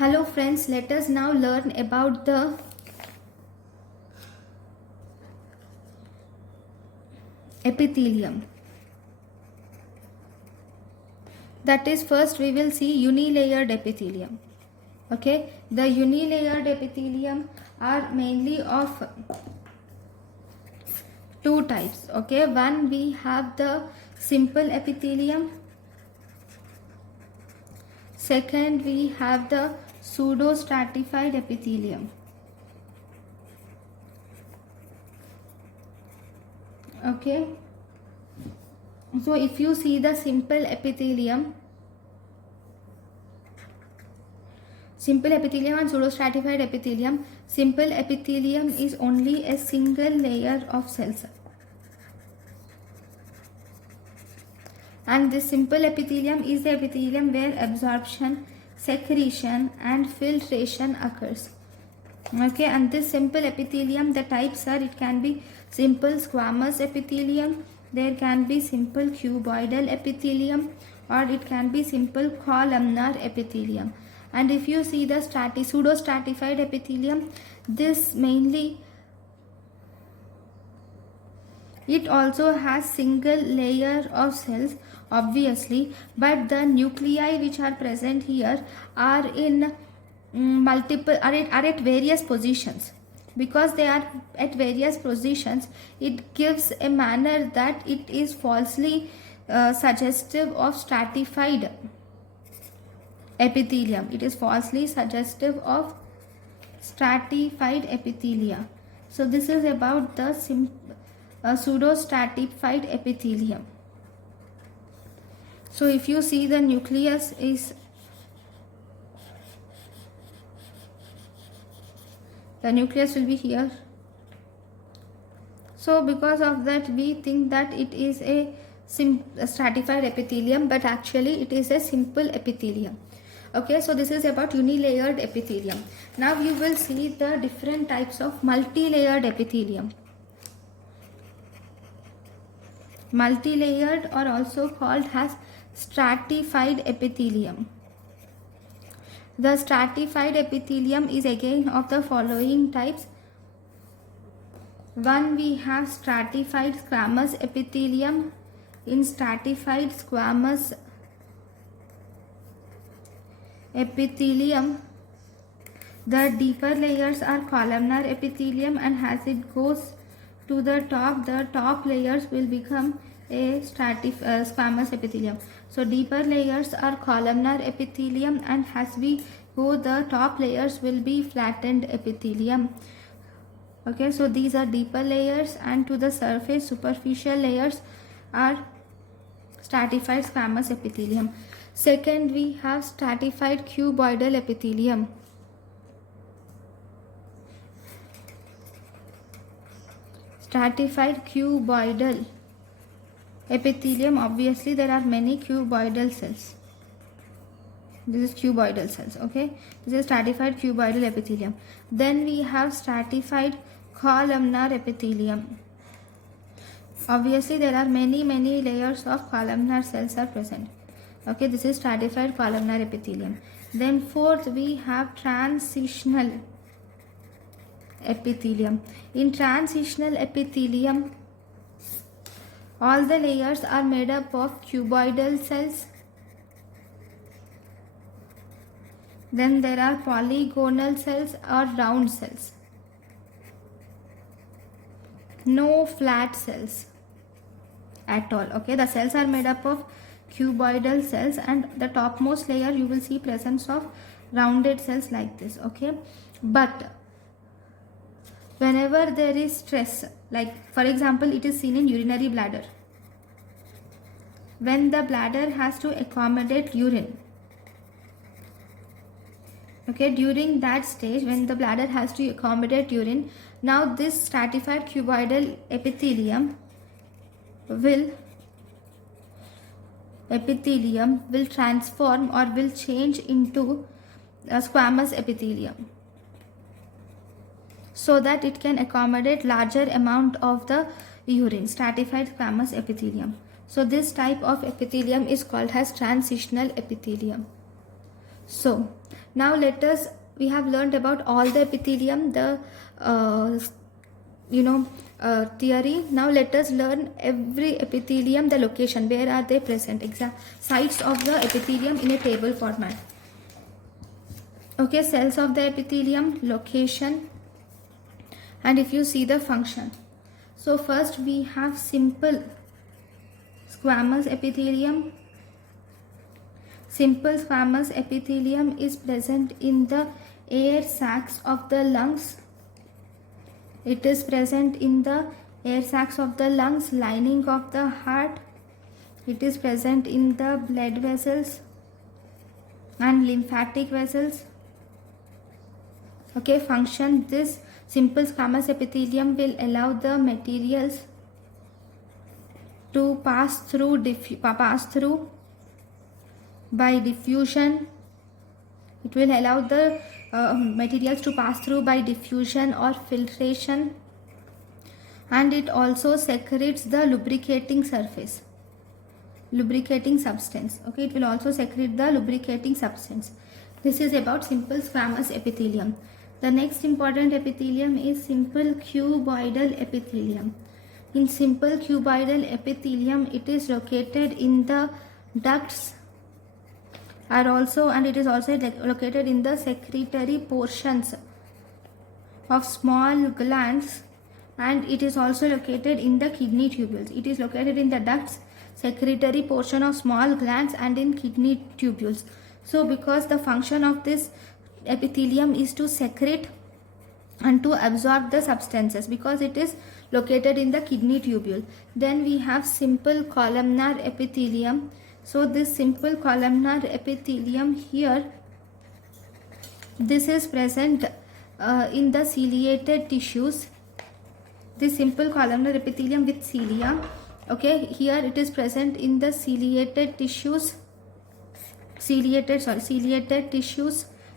Hello friends, let us now learn about the epithelium. That is, first we will see unilayered epithelium. Okay, the unilayered epithelium are mainly of two types. Okay, one we have the simple epithelium. Second we have the pseudostratified epithelium. Okay, so if you see the simple epithelium and pseudostratified epithelium, simple epithelium is only a single layer of cells, and this simple epithelium is the epithelium where absorption, secretion and filtration occurs. Okay, and this simple epithelium, the types are, it can be simple squamous epithelium, there can be simple cuboidal epithelium, or it can be simple columnar epithelium. And if you see the pseudostratified epithelium, this mainly, it also has single layer of cells obviously, but the nuclei which are present here are in multiple, are at various positions. Because they are at various positions, it gives a manner that it is falsely suggestive of stratified epithelium. It is falsely suggestive of stratified epithelia. So this is about the pseudostratified epithelium. So if you see, the nucleus is, the nucleus will be here. So because of that, we think that it is a stratified epithelium, but actually it is a simple epithelium. Okay, so this is about unilayered epithelium. Now you will see the different types of multi-layered epithelium. Multi-layered, or also called as stratified epithelium. The stratified epithelium is again of the following types. One, we have stratified squamous epithelium. In stratified squamous epithelium, the deeper layers are columnar epithelium, and as it goes to the top layers will become a squamous epithelium. So deeper layers are columnar epithelium, and as we go, the top layers will be flattened epithelium. Okay, so these are deeper layers, and to the surface, superficial layers are stratified squamous epithelium. Second, we have stratified cuboidal epithelium. Stratified cuboidal epithelium, obviously there are many cuboidal cells. This is cuboidal cells. Okay, this is stratified cuboidal epithelium. Then we have stratified columnar epithelium. Obviously there are many layers of columnar cells are present. Okay, this is stratified columnar epithelium. Then fourth, we have transitional epithelium. In transitional epithelium, all the layers are made up of cuboidal cells. Then there are polygonal cells or round cells. No flat cells at all. Okay, the cells are made up of cuboidal cells, and the topmost layer you will see presence of rounded cells like this. Okay, but whenever there is stress, like for example it is seen in urinary bladder, when the bladder has to accommodate urine. Okay, during that stage when the bladder has to accommodate urine, now this stratified cuboidal epithelium will transform or will change into a squamous epithelium, so that it can accommodate larger amount of the urine. Stratified squamous epithelium. So this type of epithelium is called as transitional epithelium. So Now we have learned about all the epithelium, the theory. Now let us learn every epithelium, the location, where are they present, sites of the epithelium in a table format. Okay, cells of the epithelium, location, and if you see the function. So first we have simple squamous epithelium. Simple squamous epithelium is present in the air sacs of the lungs. It is present in the air sacs of the lungs, lining of the heart. It is present in the blood vessels and lymphatic vessels. Okay, function. This simple squamous epithelium will allow the materials to pass through by diffusion. It will allow the materials to pass through by diffusion or filtration, and it also secretes the lubricating substance. Okay, it will also secrete the lubricating substance. This is about simple squamous epithelium. The next important epithelium is simple cuboidal epithelium. In simple cuboidal epithelium, it is located in the ducts and it is also located in the secretory portions of small glands, and it is also located in the kidney tubules. It is located in the ducts, secretory portion of small glands, and in kidney tubules. So because the function of this epithelium is to secrete and to absorb the substances, because it is located in the kidney tubule. Then we have simple columnar epithelium. So this simple columnar epithelium here, this is present in the ciliated tissues. This simple columnar epithelium with cilia, okay, here it is present in the ciliated tissues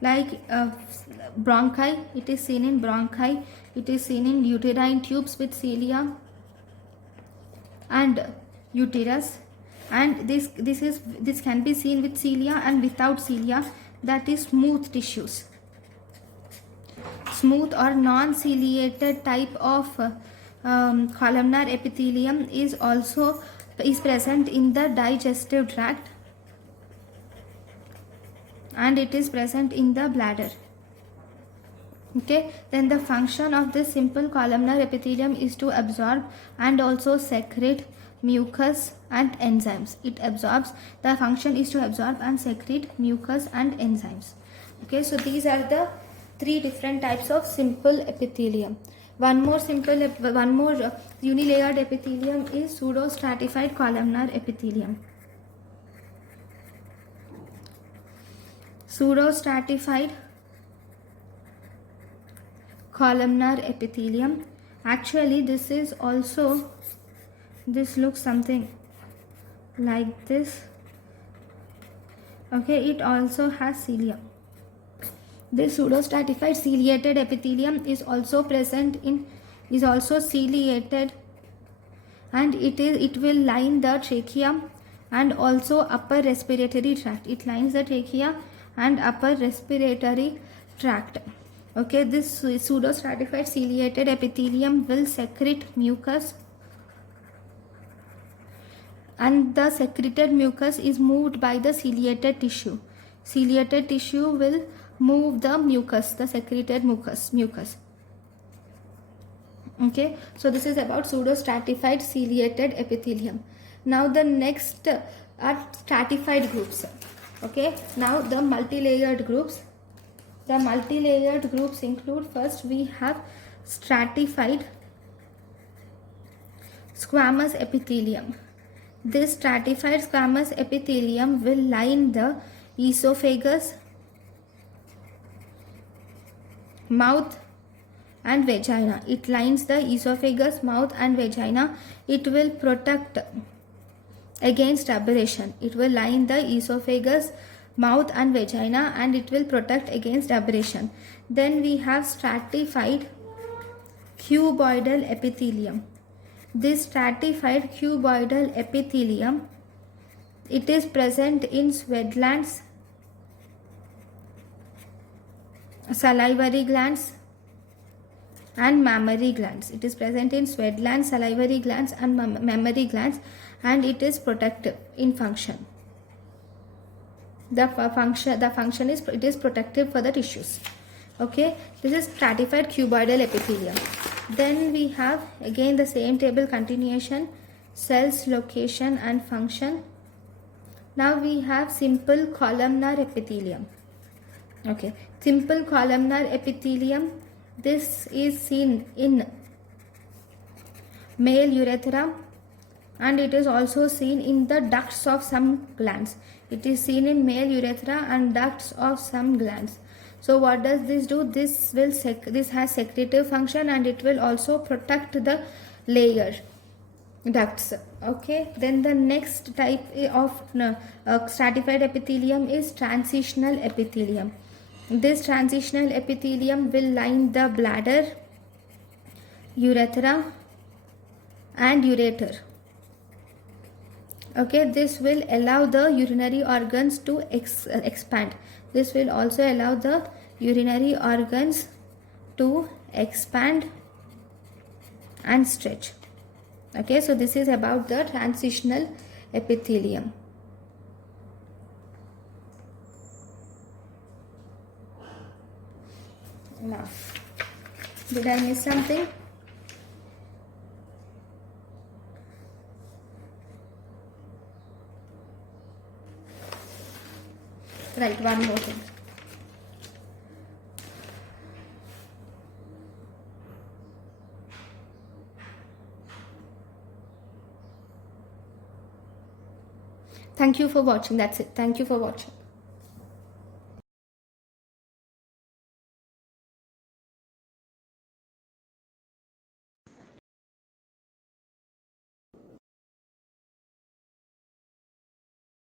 like bronchi. It is seen in bronchi. It is seen in uterine tubes with cilia and uterus, and this can be seen with cilia and without cilia, that is smooth tissues. Smooth or non-ciliated type of columnar epithelium is present in the digestive tract, and it is present in the bladder. Okay, then the function of this simple columnar epithelium is to absorb and also secrete mucus and enzymes. The function is to absorb and secrete mucus and enzymes. Okay, so these are the three different types of simple epithelium. One more unilayered epithelium is pseudostratified columnar epithelium. Pseudostratified columnar epithelium. Actually, this looks something like this. Okay, it also has cilia. This pseudostratified ciliated epithelium is also ciliated, and it will line the trachea and also upper respiratory tract. It lines the trachea and upper respiratory tract. Okay, this pseudostratified ciliated epithelium will secrete mucus, and the secreted mucus is moved by the ciliated tissue. Ciliated tissue will move the mucus, the secreted mucus. Okay, so this is about pseudostratified ciliated epithelium. Now the next are stratified groups. Okay, now the multi-layered groups. The multi-layered groups include, first we have stratified squamous epithelium. This stratified squamous epithelium will line the esophagus, mouth and vagina. It lines the esophagus, mouth and vagina. It will protect against aberration. It will line the esophagus, mouth and vagina, and it will protect against aberration. Then we have stratified cuboidal epithelium. This stratified cuboidal epithelium, it is present in sweat glands, salivary glands and mammary glands. It is present in sweat glands, salivary glands and mammary glands, and it is protective in function. The function is, it is protective for the tissues. Okay, this is stratified cuboidal epithelium. Then we have again the same table continuation, cells, location and function. Now we have simple columnar epithelium. Okay, simple columnar epithelium, this is seen in male urethra, and it is also seen in the ducts of some glands. It is seen in male urethra and ducts of some glands. So what does this do? This has secretive function, and it will also protect the layer ducts. Okay, then the next type of stratified epithelium is transitional epithelium. This transitional epithelium will line the bladder, urethra and ureter. Okay, this will allow the urinary organs to expand. This will also allow the urinary organs to expand and stretch. Okay, so this is about the transitional epithelium. Now, did I miss something? Right, one more thing. Thank you for watching. That's it. Thank you for watching.